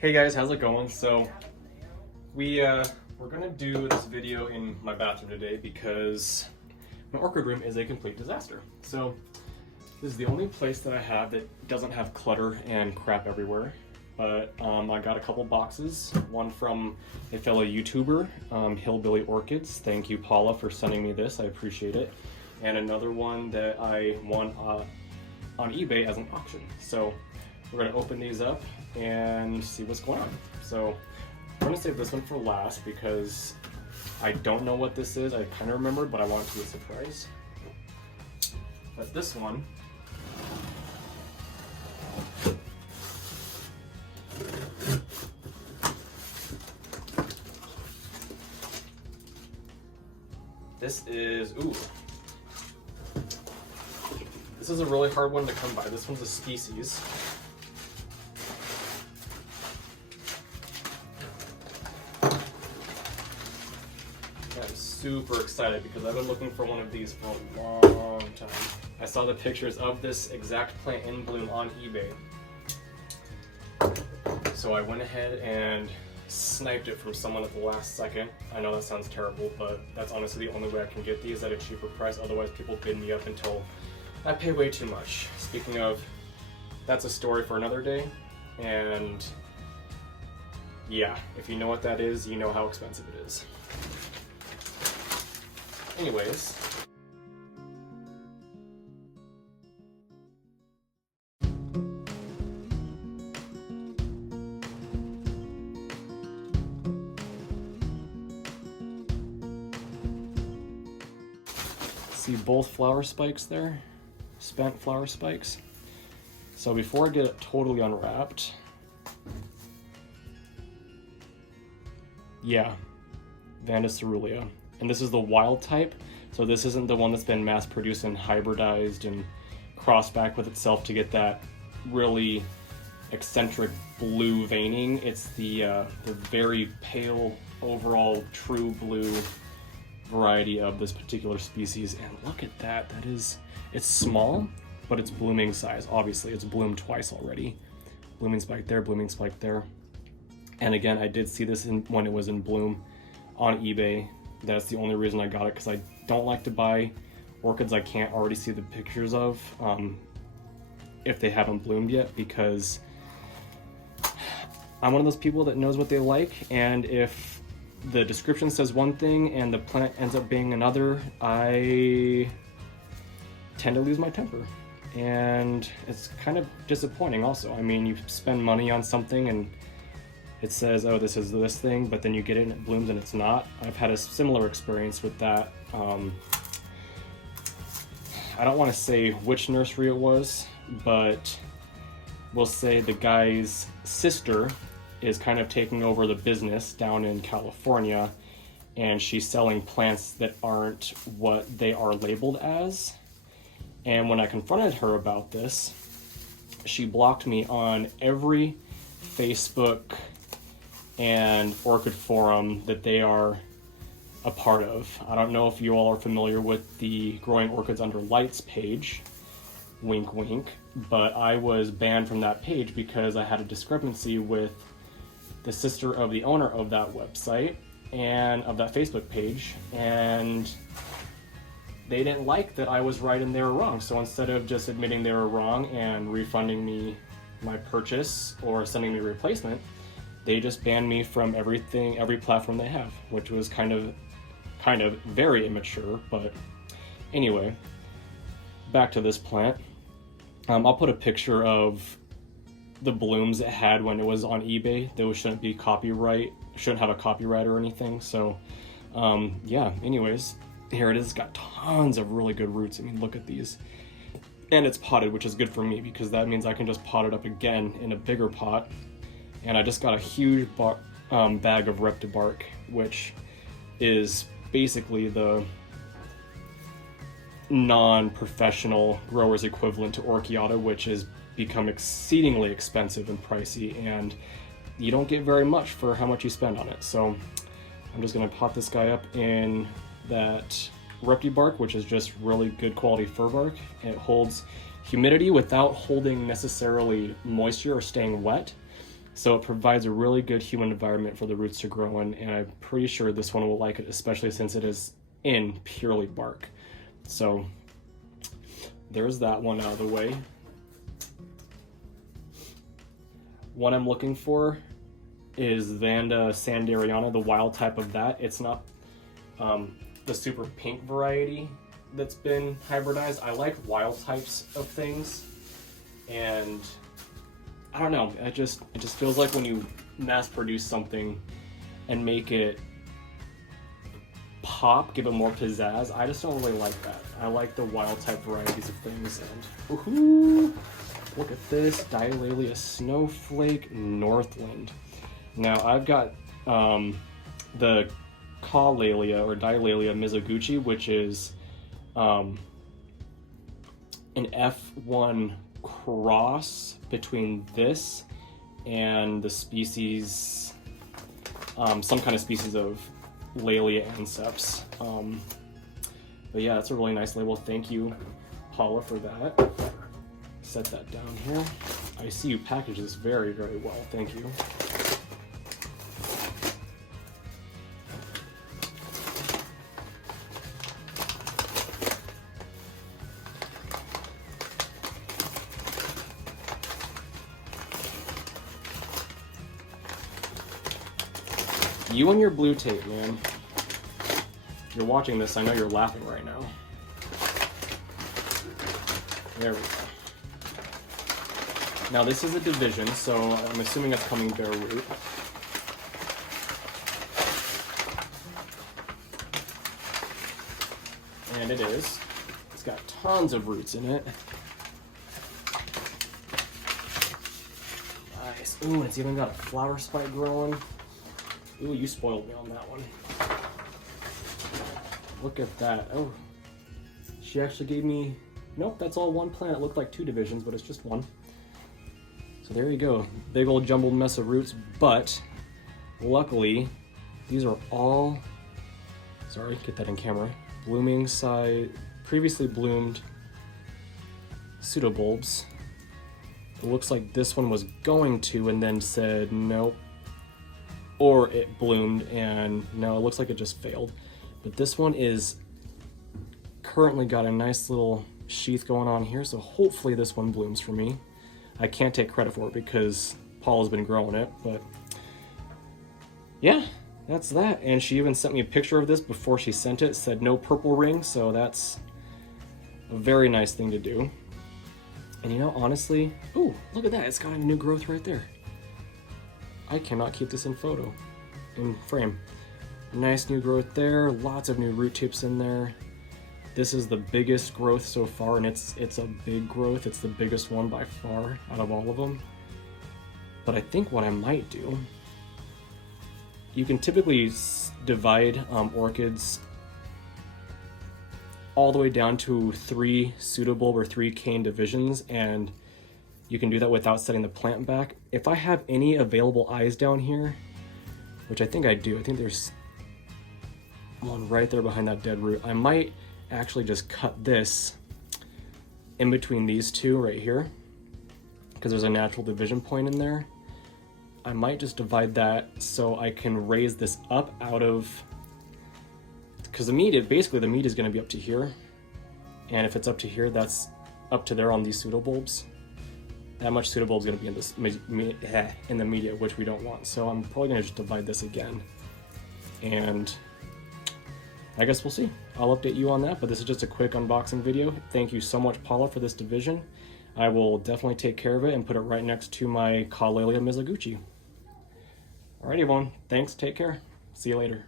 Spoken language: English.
Hey guys, how's it going? So we're gonna do this video in my bathroom today because my orchid room is a complete disaster. So this is the only place that I have that doesn't have clutter and crap everywhere. But I got a couple boxes, one from a fellow YouTuber, Hillbilly Orchids. Thank you, Paula, for sending me this. I appreciate it. And another one that I won on eBay as an auction. So we're gonna open these up and see what's going on. So I'm gonna save this one for last because I don't know what this is. I kind of remembered, but I want it to be a surprise. But this one, this is, this is a really hard one to come by. This one's a species. I'm super excited because I've been looking for one of these for a long time. I saw the pictures of this exact plant in bloom on eBay. So I went ahead and sniped it from someone at the last second. I know that sounds terrible, but that's honestly the only way I can get these at a cheaper price. Otherwise people bid me up until I pay way too much. Speaking of, that's a story for another day. And yeah, if you know what that is, you know how expensive it is. Anyways, see both flower spikes there? Spent flower spikes. So before I get it totally unwrapped, yeah, Vandus cerulean. And this is the wild type, so this isn't the one that's been mass produced and hybridized and crossed back with itself to get that really eccentric blue veining. It's the very pale overall true blue variety of this particular species. And look at that, it's small, but it's blooming size. Obviously, it's bloomed twice already. Blooming spike there, blooming spike there. And again, I did see this when it was in bloom on eBay. That's the only reason I got it, because I don't like to buy orchids I can't already see the pictures of if they haven't bloomed yet, because I'm one of those people that knows what they like, and if the description says one thing and the plant ends up being another, I tend to lose my temper. And it's kind of disappointing also. I mean, you spend money on something and it says, oh, this is this thing, but then you get it and it blooms and it's not. I've had a similar experience with that. I don't want to say which nursery it was, but we'll say the guy's sister is kind of taking over the business down in California, and she's selling plants that aren't what they are labeled as. And when I confronted her about this, she blocked me on every Facebook and orchid forum that they are a part of. I don't know if you all are familiar with the Growing Orchids Under Lights page, wink wink, but I was banned from that page because I had a discrepancy with the sister of the owner of that website and of that Facebook page, and they didn't like that I was right and they were wrong. So instead of just admitting they were wrong and refunding me my purchase or sending me a replacement, they just banned me from every platform they have, which was kind of very immature. But anyway, back to this plant. I'll put a picture of the blooms it had when it was on eBay. Those shouldn't have a copyright or anything. So yeah, anyways, here it is. It's got tons of really good roots. I mean, look at these. And it's potted, which is good for me because that means I can just pot it up again in a bigger pot. And I just got a huge bag of Reptibark, which is basically the non-professional grower's equivalent to Orchiata, which has become exceedingly expensive and pricey, and you don't get very much for how much you spend on it. So I'm just going to pot this guy up in that Reptibark, which is just really good quality fir bark. It holds humidity without holding necessarily moisture or staying wet. So it provides a really good humid environment for the roots to grow in, and I'm pretty sure this one will like it, especially since it is in purely bark. So there's that one out of the way. What I'm looking for is Vanda sanderiana, the wild type of that. It's not the super pink variety that's been hybridized. I like wild types of things, and I don't know, it just feels like when you mass produce something and make it pop, give it more pizzazz, I just don't really like that. I like the wild type varieties of things. And woohoo! Look at this Dilalia Snowflake Northland. Now I've got the Kallalia or Dilalia Mizoguchi, which is an F1 cross between this and the species, some kind of species of Laelia anceps. But yeah, that's a really nice label. Thank you, Paula, for that. Set that down here. I see you package this very, very well. Thank you. You and your blue tape, man. If you're watching this, I know you're laughing right now. There we go. Now this is a division, so I'm assuming it's coming bare root. And it is. It's got tons of roots in it. Nice. Ooh, and it's even got a flower spike growing. Ooh, you spoiled me on that one. Look at that. Oh, she actually gave me, nope, that's all one plant. It looked like two divisions, but it's just one. So there you go, big old jumbled mess of roots, but luckily these are all, sorry, get that in camera, blooming side, previously bloomed pseudobulbs. It looks like this one was going to and then said nope, or it bloomed and no, it looks like it just failed. But this one is currently got a nice little sheath going on here, so hopefully this one blooms for me. I can't take credit for it because Paula's been growing it, but yeah, that's that. And she even sent me a picture of this before she sent it, said no purple ring, so that's a very nice thing to do. And you know, honestly, ooh, look at that, it's got a new growth right there. I cannot keep this in frame. Nice new growth there, lots of new root tips in there. This is the biggest growth so far, and it's a big growth. It's the biggest one by far out of all of them. But I think what I might do, you can typically divide orchids all the way down to 3 pseudobulb or 3 cane divisions, and you can do that without setting the plant back. If I have any available eyes down here, which I think I do, I think there's one right there behind that dead root, I might actually just cut this in between these two right here because there's a natural division point in there. I might just divide that so I can raise this up out of, because the meat, basically the meat is going to be up to here, and if it's up to here, that's up to there on these pseudobulbs. That much pseudobulb is going to be in this in the media, which we don't want. So I'm probably going to just divide this again, and I guess we'll see. I'll update you on that, but this is just a quick unboxing video. Thank you so much, Paula, for this division. I will definitely take care of it and put it right next to my Kallalia Mizoguchi. Alrighty, everyone. Thanks. Take care. See you later.